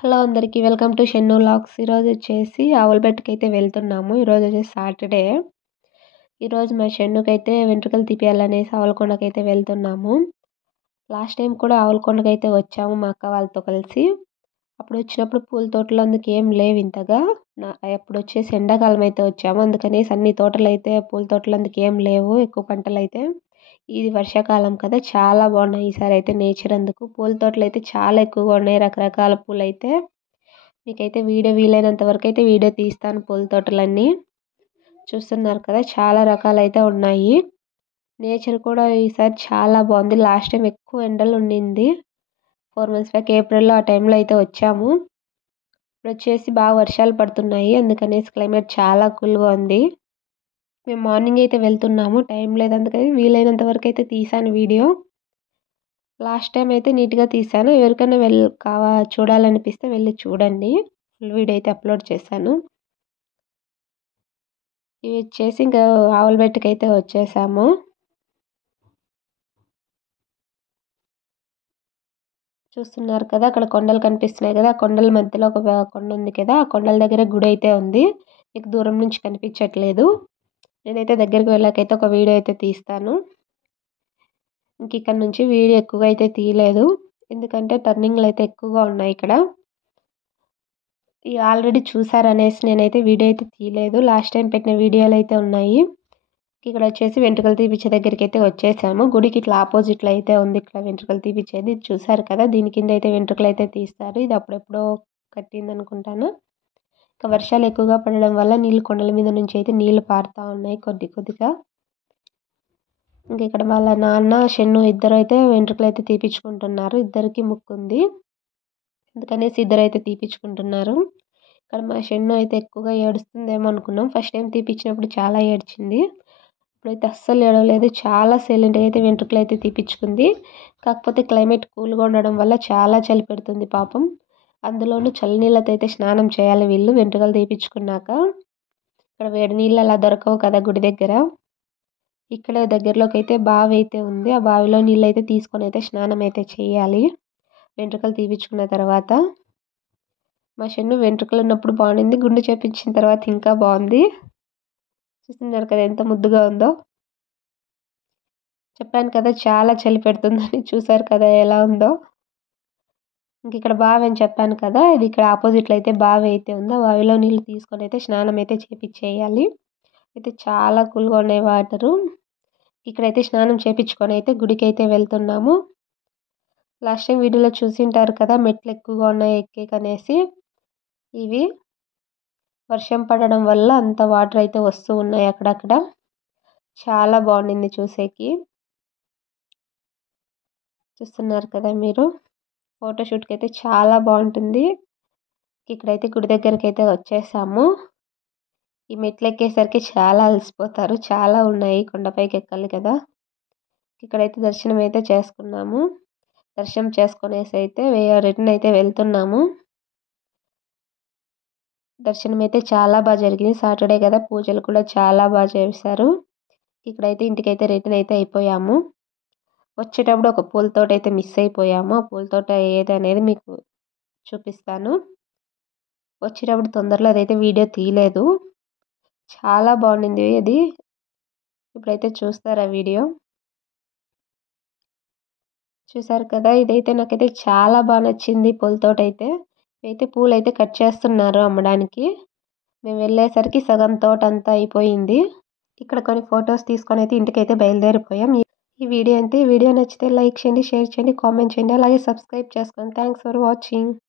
Hello అందరికీ welcome to Shannu vlogs. ఈరోజు వచ్చేసి ఆవులబెట్టుకైతే వెళ్తున్నాము. ఈరోజు వచ్చేసి సాటర్డే. ఈరోజు మా షెన్నుకైతే వెంట్రుకలు తీపియాలనేసి ఆవులకొండకైతే వెళ్తున్నాము. లాస్ట్ టైం కూడా ఆవులకొండకైతే వచ్చాము మా అక్క వాళ్ళతో కలిసి. అప్పుడు వచ్చినప్పుడు పూల తోటలు అందుకు ఏం లేవు ఇంతగా. అప్పుడు వచ్చేసి ఎండాకాలం అయితే వచ్చాము, అందుకనేసి అన్ని తోటలు అయితే పూల తోటలు అందుకు ఏం లేవు ఎక్కువ పంటలు అయితే. ఇది వర్షాకాలం కదా, చాలా బాగున్నాయి ఈసారి అయితే నేచర్. అందుకు పూల తోటలు అయితే చాలా ఎక్కువగా ఉన్నాయి, రకరకాల పూలు అయితే. మీకైతే వీలైనంత వరకు అయితే వీడియో తీస్తాను. పూల తోటలన్నీ చూస్తున్నారు కదా, చాలా రకాలు అయితే ఉన్నాయి. నేచర్ కూడా ఈసారి చాలా బాగుంది. లాస్ట్ టైం ఎక్కువ ఎండలు ఉండింది. 4 months బ్యాక్ ఏప్రిల్లో ఆ టైంలో అయితే వచ్చాము. ఇప్పుడు వచ్చేసి బాగా వర్షాలు పడుతున్నాయి, అందుకనేసి క్లైమేట్ చాలా కూల్గా ఉంది. మేము మార్నింగ్ అయితే వెళ్తున్నాము, టైం లేదు, అందుకని వీలైనంత వరకు అయితే తీసాను వీడియో. లాస్ట్ టైం అయితే నీట్గా తీసాను. ఎవరికైనా చూడాలనిపిస్తే వెళ్ళి చూడండి. ఫుల్ వీడియో అయితే అప్లోడ్ చేశాను. ఇవి వచ్చేసి ఇంకా ఆవులబెట్టుకైతే వచ్చేసాము. చూస్తున్నారు కదా, అక్కడ కొండలు కనిపిస్తున్నాయి కదా, ఆ కొండల మధ్యలో ఒక కొండ ఉంది కదా, ఆ కొండల దగ్గర గుడి అయితే ఉంది. మీకు దూరం నుంచి కనిపించట్లేదు. నేనైతే దగ్గరికి వెళ్ళాకైతే ఒక వీడియో అయితే తీస్తాను. ఇంక ఇక్కడ నుంచి వీడియో ఎక్కువగా అయితే తీయలేదు, ఎందుకంటే టర్నింగ్లు అయితే ఎక్కువగా ఉన్నాయి ఇక్కడ. ఇవి ఆల్రెడీ చూసారనేసి నేనైతే వీడియో అయితే తీయలేదు. లాస్ట్ టైం పెట్టిన వీడియోలు అయితే ఉన్నాయి. ఇక్కడ వచ్చేసి వెంట్రుకలు తీపిచ్చే దగ్గరికి అయితే వచ్చేసాము. గుడికి ఇట్లా ఆపోజిట్లో అయితే ఉంది ఇక్కడ వెంట్రుకలు తీపిచ్చేది. ఇది చూసారు కదా, దీని కింద అయితే వెంట్రుకలు అయితే తీస్తారు. ఇది అప్పుడెప్పుడో కట్టింది అనుకుంటాను. ఇంకా వర్షాలు ఎక్కువగా పడడం వల్ల నీళ్ళు కొండల మీద నుంచి అయితే నీళ్లు పారుతూ ఉన్నాయి కొద్దిగా. ఇంక ఇక్కడ వాళ్ళ నాన్న షెన్ను ఇద్దరు అయితే వెంట్రుకలు అయితే తీపిచ్చుకుంటున్నారు. ఇద్దరికి ముక్కు ఉంది, అందుకనేసి ఇద్దరు అయితే తీపిచ్చుకుంటున్నారు. ఇక్కడ మా షెన్ను అయితే ఎక్కువగా ఏడుస్తుందేమో అనుకున్నాం. ఫస్ట్ టైం తీపిచ్చినప్పుడు చాలా ఏడ్చింది. ఇప్పుడైతే అస్సలు ఏడవలేదు, చాలా సైలెంట్గా అయితే వెంట్రుకలు అయితే తీపిచ్చుకుంది. కాకపోతే క్లైమేట్ కూల్గా ఉండడం వల్ల చాలా చలి పెడుతుంది పాపం. అందులోనూ చలి నీళ్ళతో అయితే స్నానం చేయాలి వీళ్ళు వెంట్రుకలు తీపిచ్చుకున్నాక. ఇక్కడ వేడి నీళ్ళు అలా దొరకవు కదా గుడి దగ్గర. ఇక్కడ దగ్గరలోకి అయితే బావి అయితే ఉంది, ఆ బావిలో నీళ్ళు అయితే తీసుకొని అయితే స్నానం అయితే చేయాలి వెంట్రుకలు తీపిచ్చుకున్న తర్వాత. మా షెన్ను వెంట్రుకలు ఉన్నప్పుడు బాగుండింది, గుండు చేపించిన తర్వాత ఇంకా బాగుంది. చూస్తున్నారు కదా ఎంత ముద్దుగా ఉందో. చెప్పాను కదా చాలా చలి పెడుతుందని, చూసారు కదా ఎలా ఉందో. ఇంక ఇక్కడ బావి అని చెప్పాను కదా, ఇది ఇక్కడ ఆపోజిట్లో అయితే బావి అయితే ఉందో, బావిలో నీళ్ళు తీసుకొని అయితే స్నానం అయితే చేపించేయాలి. అయితే చాలా కూల్గా ఉన్నాయి వాటరు. ఇక్కడైతే స్నానం చేపించుకొని అయితే గుడికి అయితే వెళ్తున్నాము. లాస్ట్ టైం వీడియోలో చూసింటారు కదా, మెట్లు ఎక్కువగా ఉన్నాయి ఎక్కేకనేసి. ఇవి వర్షం పడడం వల్ల అంత వాటర్ అయితే వస్తూ ఉన్నాయి అక్కడక్కడ. చాలా బాగుండింది చూసేకి. చూస్తున్నారు కదా మీరు, ఫోటోషూట్కి అయితే చాలా బాగుంటుంది. ఇక్కడైతే గుడి దగ్గరికి అయితే వచ్చేసాము. ఈ మెట్లు ఎక్కేసరికి చాలా అలసిపోతారు, చాలా ఉన్నాయి, కొండపైకి ఎక్కాలి కదా. ఇక్కడైతే దర్శనం అయితే చేసుకున్నాము. దర్శనం చేసుకునేసి అయితే రిటర్న్ అయితే వెళ్తున్నాము. దర్శనం అయితే చాలా బాగా జరిగింది. సాటర్డే కదా, పూజలు కూడా చాలా బాగా చేశారు. ఇక్కడైతే ఇంటికైతే రిటర్న్ అయితే అయిపోయాము. వచ్చేటప్పుడు ఒక పూల తోట అయితే మిస్ అయిపోయాము. ఆ పూల తోట ఏదనేది మీకు చూపిస్తాను. వచ్చేటప్పుడు తొందరలో అదైతే వీడియో తీయలేదు. చాలా బాగుండింది అది. ఇప్పుడైతే చూస్తారు ఆ వీడియో. చూసారు కదా, ఇదైతే నాకైతే చాలా బాగా నచ్చింది పూల తోట అయితే. అయితే పూలు అయితే కట్ చేస్తున్నారు అమ్మడానికి. మేము వెళ్ళేసరికి సగం తోట అంతా అయిపోయింది. ఇక్కడ కొన్ని ఫొటోస్ తీసుకొని అయితే ఇంటికైతే బయలుదేరిపోయాం. ఈ వీడియో అంతే. ఈ వీడియో నచ్చితే లైక్ చేయండి, షేర్ చేయండి, కామెంట్ చేయండి, అలాగే సబ్స్క్రైబ్ చేసుకోండి. Thanks for watching.